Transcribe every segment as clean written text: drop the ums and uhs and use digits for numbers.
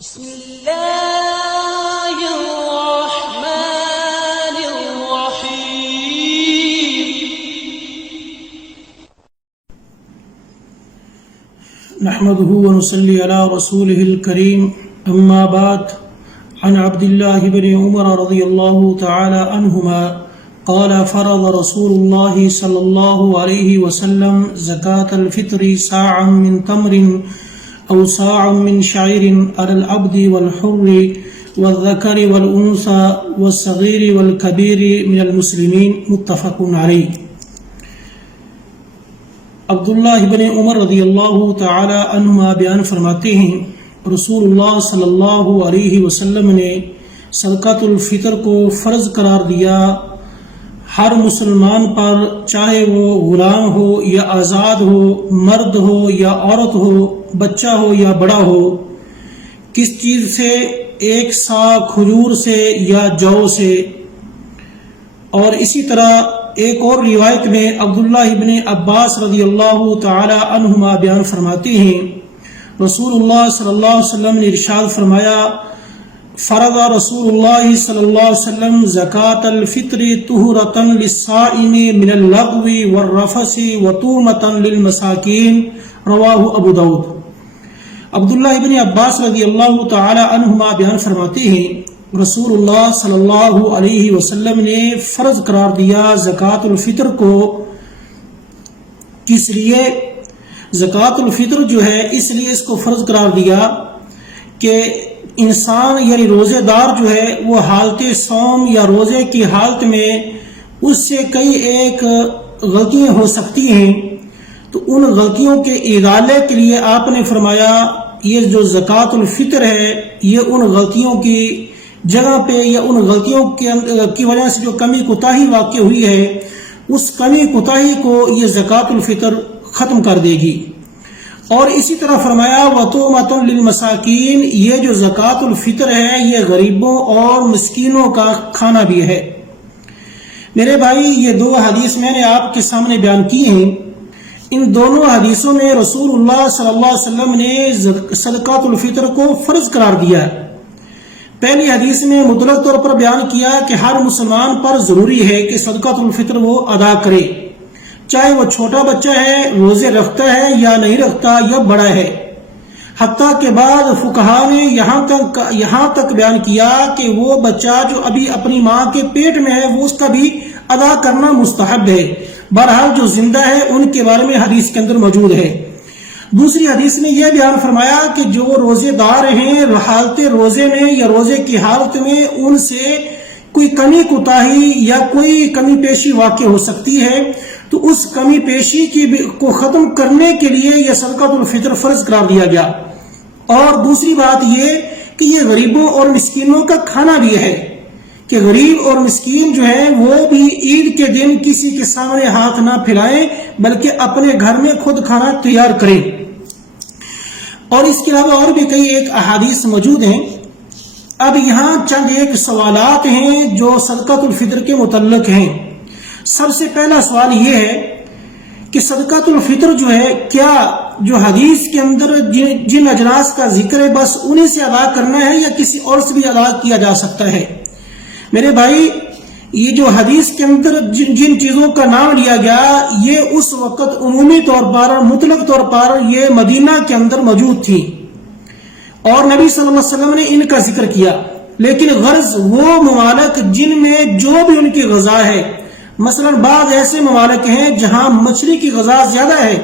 بسم الله الرحمن الرحيم نحمده ونصلي على رسوله الكريم أما بعد عن عبد الله بن عمر رضي الله تعالى عنهما قال فرض رسول الله صلى الله عليه وسلم زكاة الفطر ساعا من تمر أو ساعا من شعير على العبد والحر والذكر والأنثى والصغير والكبير من المسلمين متفق عليه۔ عبداللہ ابن عمر رضی اللہ تعالی عنہما بیان فرماتے ہیں رسول اللہ صلی اللہ علیہ وسلم نے صدقۃ الفطر کو فرض قرار دیا ہر مسلمان پر، چاہے وہ غلام ہو یا آزاد ہو، مرد ہو یا عورت ہو، بچہ ہو یا بڑا ہو، کس چیز سے؟ ایک سا کھجور سے یا جو سے۔ اور اسی طرح ایک اور روایت میں عبداللہ ابن عباس رضی اللہ تعالی عنہما بیان فرماتے ہیں رسول اللہ صلی اللہ علیہ وسلم نے ارشاد فرمایا فرض رسول اللہ صلی اللہ علیہ وسلم زکاة الفطر طہرۃ للصائم من اللغو والرفث وطعمۃ للمساکین، رواہ ابو داؤد۔ عبداللہ ابن عباس رضی اللہ تعالی عنہما بیان فرماتے ہیں رسول اللہ صلی اللہ علیہ وسلم نے فرض قرار دیا زکوٰۃ الفطر کو۔ کس لیے؟ زکوٰۃ الفطر جو ہے اس لیے اس کو فرض قرار دیا کہ انسان یعنی روزے دار جو ہے وہ حالت صوم یا روزے کی حالت میں اس سے کئی ایک غلطیاں ہو سکتی ہیں، تو ان غلطیوں کے ازالے کے لیے آپ نے فرمایا یہ جو زکوٰۃ الفطر ہے یہ ان غلطیوں کی جگہ پہ یا ان غلطیوں کی وجہ سے جو کمی کوتاہی واقع ہوئی ہے اس کمی کوتاہی کو یہ زکوٰۃ الفطر ختم کر دے گی۔ اور اسی طرح فرمایا وطعمۃ للمساکین، یہ جو زکوٰۃ الفطر ہے یہ غریبوں اور مسکینوں کا کھانا بھی ہے۔ میرے بھائی یہ دو حدیث میں نے آپ کے سامنے بیان کی ہیں، ان دونوں حدیثوں میں رسول اللہ صلی اللہ علیہ وسلم نے صدقۃ الفطر کو فرض قرار دیا۔ پہلی حدیث میں مطلق طور پر بیان کیا کہ ہر مسلمان پر ضروری ہے کہ صدقۃ الفطر وہ ادا کرے، چاہے وہ چھوٹا بچہ ہے، روزے رکھتا ہے یا نہیں رکھتا، یا بڑا ہے۔ حتیٰ کہ بعد فقہا نے یہاں تک بیان کیا کہ وہ بچہ جو ابھی اپنی ماں کے پیٹ میں ہے وہ اس کا بھی ادا کرنا مستحب ہے۔ بہرحال جو زندہ ہے ان کے بارے میں حدیث کے اندر موجود ہے۔ دوسری حدیث میں یہ بیان فرمایا کہ جو روزے دار ہیں حالت روزے میں یا روزے کی حالت میں ان سے کوئی کمی کوتاہی یا کوئی کمی پیشی واقع ہو سکتی ہے، تو اس کمی پیشی کو ختم کرنے کے لیے یہ صدقۃ الفطر فرض قرار دیا گیا۔ اور دوسری بات یہ کہ یہ غریبوں اور مسکینوں کا کھانا بھی ہے کہ غریب اور مسکین جو ہیں وہ بھی عید کے دن کسی کے سامنے ہاتھ نہ پھیلائیں بلکہ اپنے گھر میں خود کھانا تیار کریں۔ اور اس کے علاوہ اور بھی کئی ایک احادیث موجود ہیں۔ اب یہاں چند ایک سوالات ہیں جو صدقۃ الفطر کے متعلق ہیں۔ سب سے پہلا سوال یہ ہے کہ صدقۃ الفطر جو ہے کیا جو حدیث کے اندر جن اجناس کا ذکر ہے بس انہیں سے ادا کرنا ہے یا کسی اور سے بھی ادا کیا جا سکتا ہے؟ میرے بھائی یہ جو حدیث کے اندر جن چیزوں کا نام لیا گیا یہ اس وقت عمومی طور پر مطلق طور پر یہ مدینہ کے اندر موجود تھی اور نبی صلی اللہ علیہ وسلم نے ان کا ذکر کیا، لیکن غرض وہ ممالک جن میں جو بھی ان کی غذا ہے، مثلا بعض ایسے ممالک ہیں جہاں مچھلی کی غذا زیادہ ہے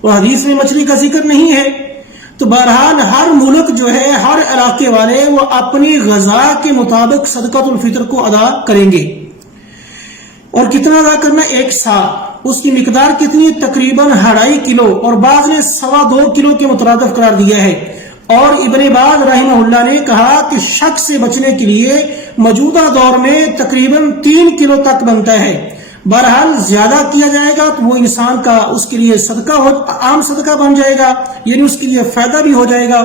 اور حدیث میں مچھلی کا ذکر نہیں ہے، تو بہرحال ہر ملک جو ہے ہر علاقے والے وہ اپنی غذا کے مطابق صدقۃ الفطر کو ادا کریں گے۔ اور کتنا ادا کرنا؟ ایک سا، اس کی مقدار کتنی؟ تقریباً 2.5 کلو، اور بعض نے 2.25 کلو کے مترادف قرار دیا ہے۔ اور ابن باز رحمہ اللہ نے کہا کہ شک سے بچنے کے لیے موجودہ دور میں تقریباً 3 کلو تک بنتا ہے۔ بہرحال زیادہ کیا جائے گا تو وہ انسان کا اس کے لیے عام صدقہ بن جائے گا، یعنی اس کے لیے فائدہ بھی ہو جائے گا،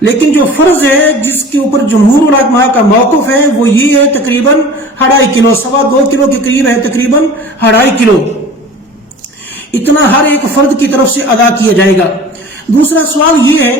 لیکن جو فرض ہے جس کے اوپر جمہور علماء کا موقف ہے وہ یہ ہے تقریباً 2.5 کلو، 2.25 کلو کے قریب ہے، تقریباً 2.5 کلو، اتنا ہر ایک فرد کی طرف سے ادا کیا جائے گا۔ دوسرا سوال یہ ہے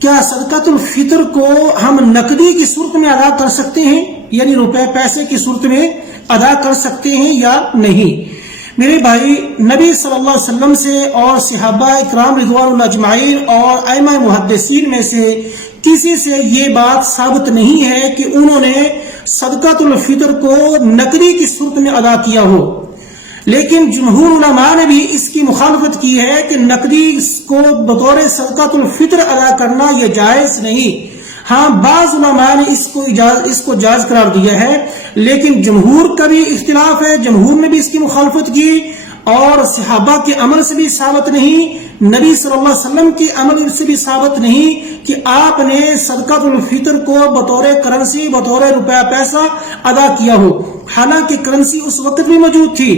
کیا صدقۃ الفطر کو ہم نقدی کی صورت میں ادا کر سکتے ہیں، یعنی روپے پیسے کی صورت میں ادا کر سکتے ہیں یا نہیں؟ میرے بھائی، نبی صلی اللہ علیہ وسلم سے اور صحابہ اکرام رضوان اللہ اجمعین اور ائمہ محدثین میں سے کسی سے یہ بات ثابت نہیں ہے کہ انہوں نے صدقۃ الفطر کو نقدی کی صورت میں ادا کیا ہو، لیکن جمہور علماء نے بھی اس کی مخالفت کی ہے کہ نقدی کو بطور صدقۃ الفطر ادا کرنا یہ جائز نہیں۔ ہاں، بعض علماء نے اس کو جائز قرار دیا ہے، لیکن جمہور کا بھی اختلاف ہے، جمہور نے بھی اس کی مخالفت کی، اور صحابہ کے عمل سے بھی ثابت نہیں، نبی صلی اللہ علیہ وسلم کے عمل سے بھی ثابت نہیں کہ آپ نے صدقۃ الفطر کو بطور کرنسی، بطور روپیہ پیسہ ادا کیا ہو، حالانکہ کرنسی اس وقت بھی موجود تھی،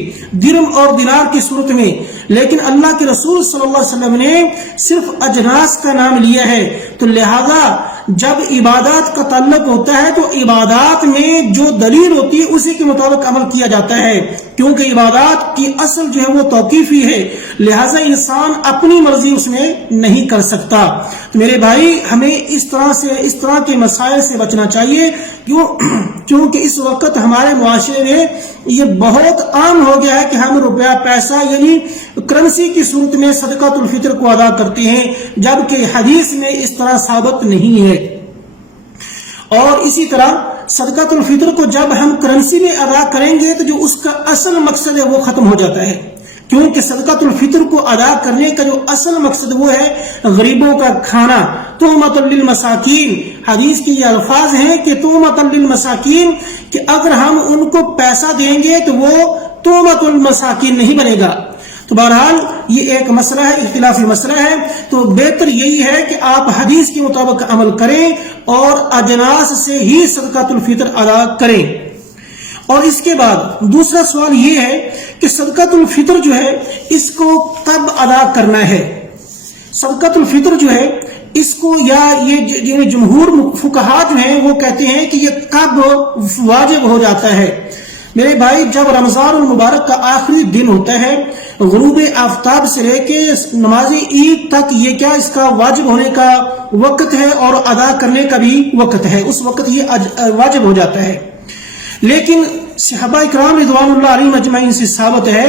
درم اور دینار کی صورت میں، لیکن اللہ کے رسول صلی اللہ علیہ وسلم نے صرف اجناس کا نام لیا ہے۔ تو لہذا جب عبادات کا تعلق ہوتا ہے تو عبادات میں جو دلیل ہوتی ہے اسی کے مطابق عمل کیا جاتا ہے، کیونکہ عبادات کی اصل جو ہے وہ توقیفی ہے، لہذا انسان اپنی مرضی اس میں نہیں کر سکتا۔ تو میرے بھائی، ہمیں اس طرح کے مسائل سے بچنا چاہیے، کیونکہ اس وقت ہمارے معاشرے میں یہ بہت عام ہو گیا ہے کہ ہم روپیہ پیسہ یعنی کرنسی کی صورت میں صدقۃ الفطر کو ادا کرتے ہیں، جبکہ حدیث میں اس طرح ثابت نہیں ہے۔ اور اسی طرح صدقۃ الفطر کو جب ہم کرنسی میں ادا کریں گے تو جو اس کا اصل مقصد ہے وہ ختم ہو جاتا ہے، کیونکہ صدقۃ الفطر کو ادا کرنے کا جو اصل مقصد وہ ہے غریبوں کا کھانا، تؤمۃ للمساکین۔ حدیث کے یہ الفاظ ہیں کہ تؤمۃ للمساکین، کہ اگر ہم ان کو پیسہ دیں گے تو وہ تؤمۃ المساکین نہیں بنے گا۔ تو بہرحال یہ ایک مسئلہ ہے، اختلافی مسئلہ ہے، تو بہتر یہی ہے کہ آپ حدیث کے مطابق عمل کریں اور اجناس سے ہی صدقۃ الفطر ادا کریں۔ اور اس کے بعد دوسرا سوال یہ ہے کہ صدقۃ الفطر جو ہے اس کو کب ادا کرنا ہے؟ صدقۃ الفطر جو ہے اس کو، یا یہ جمہور فقہا جو ہیں وہ کہتے ہیں کہ یہ کب واجب ہو جاتا ہے؟ میرے بھائی، جب رمضان المبارک کا آخری دن ہوتا ہے، غروب آفتاب سے لے کے نماز عید تک، یہ کیا اس کا واجب ہونے کا وقت ہے اور ادا کرنے کا بھی وقت ہے، اس وقت یہ واجب ہو جاتا ہے۔ لیکن صحابہ اکرام رضوان اللہ علیہم اجمعین سے ثابت ہے،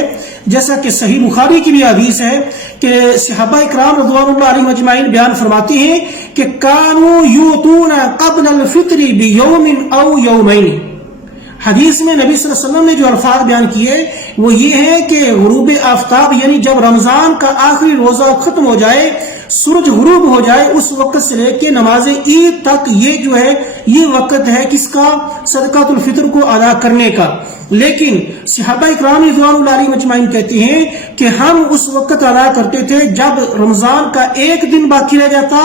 جیسا کہ صحیح بخاری کی بھی حدیث ہے کہ صحابہ اکرام رضوان اللہ علیہم اجمعین بیان فرماتے ہیں کہ کانوا یؤتون قبل الفطر بیوم او یومین۔ حدیث میں نبی صلی اللہ علیہ وسلم نے جو الفاظ بیان کیے وہ یہ ہے کہ غروب آفتاب یعنی جب رمضان کا آخری روزہ ختم ہو جائے، سورج غروب ہو جائے، اس وقت سے لے کے نماز عید تک یہ جو ہے یہ وقت ہے کس کا؟ صدقۃ الفطر کو ادا کرنے کا۔ لیکن صحابہ اکرام رضوان اللہ علیہم اجمعین کہتے ہیں کہ ہم اس وقت ادا کرتے تھے جب رمضان کا ایک دن باقی رہ جاتا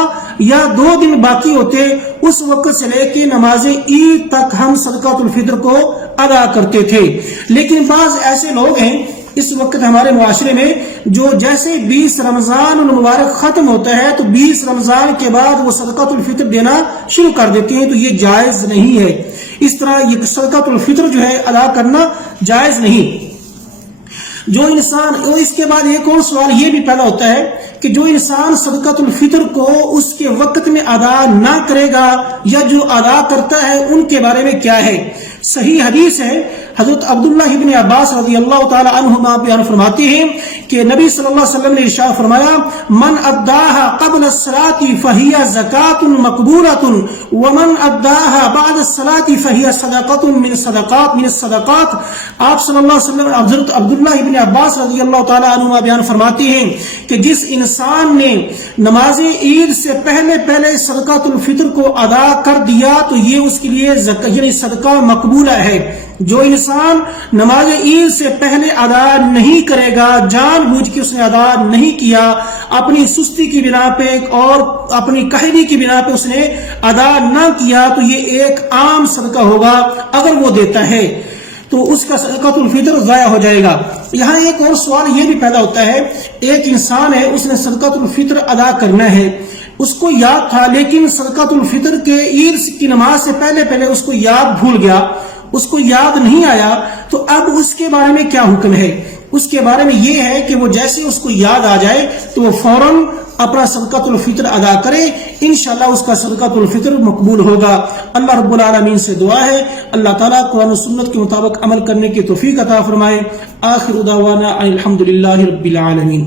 یا 2 دن باقی ہوتے، اس وقت سے لے کے نماز عید تک ہم صدقۃ الفطر کو ادا کرتے تھے۔ لیکن بعض ایسے لوگ ہیں اس وقت ہمارے معاشرے میں جو جیسے 20 رمضان المبارک ختم ہوتا ہے تو 20 رمضان کے بعد وہ صدقۃ الفطر دینا شروع کر دیتے ہیں، تو یہ جائز نہیں ہے۔ اس طرح یہ صدقۃ الفطر جو ہے ادا کرنا جائز نہیں۔ جو انسان، اور اس کے بعد ایک اور سوال یہ بھی پیدا ہوتا ہے کہ جو انسان صدقۃ الفطر کو اس کے وقت میں ادا نہ کرے گا یا جو ادا کرتا ہے ان کے بارے میں کیا ہے؟ صحیح حدیث ہے، حضرت عبداللہ ابن عباس رضی اللہ تعالی عنہما بیان فرماتے ہیں کہ نبی صلی اللہ علیہ وسلم نے ارشاد فرمایا، من اداها قبل الصلاة فهي زکاة مقبولة ومن اداها بعد الصلاة فهي صدقة من الصدقات۔ آپ صلی اللہ علیہ وسلم حضرت عبداللہ ابن عباس رضی اللہ تعالی عنہما بیان فرماتے ہیں کہ جس انسان نے نماز عید سے پہلے صدقۃ الفطر کو ادا کر دیا تو یہ اس کے لیے یعنی صدقہ مقبولہ ہے۔ جو انسان نماز عید سے پہلے ادا نہیں کرے گا، جان بوجھ کے اس نے ادا نہیں کیا، اپنی سستی کی بنا پہ اور اپنی کاہلی کی بنا پہ اس نے ادا نہ کیا، تو یہ ایک عام صدقہ ہوگا، اگر وہ دیتا ہے تو اس کا صدقۃ الفطر ضائع ہو جائے گا۔ یہاں ایک اور سوال یہ بھی پیدا ہوتا ہے، ایک انسان ہے، اس نے صدقۃ الفطر ادا کرنا ہے، اس کو یاد تھا، لیکن صدقۃ الفطر کے عید کی نماز سے پہلے اس کو یاد بھول گیا، اس کو یاد نہیں آیا، تو اب اس کے بارے میں کیا حکم ہے؟ اس کے بارے میں یہ ہے کہ وہ جیسے اس کو یاد آ جائے تو وہ فوراً اپنا صدقۃ الفطر ادا کرے، انشاءاللہ اس کا صدقۃ الفطر مقبول ہوگا۔ اللہ رب العالمین سے دعا ہے اللہ تعالیٰ قرآن و سنت کے مطابق عمل کرنے کی توفیق عطا فرمائے۔ آخر دعوانا الحمدللہ رب العالمین۔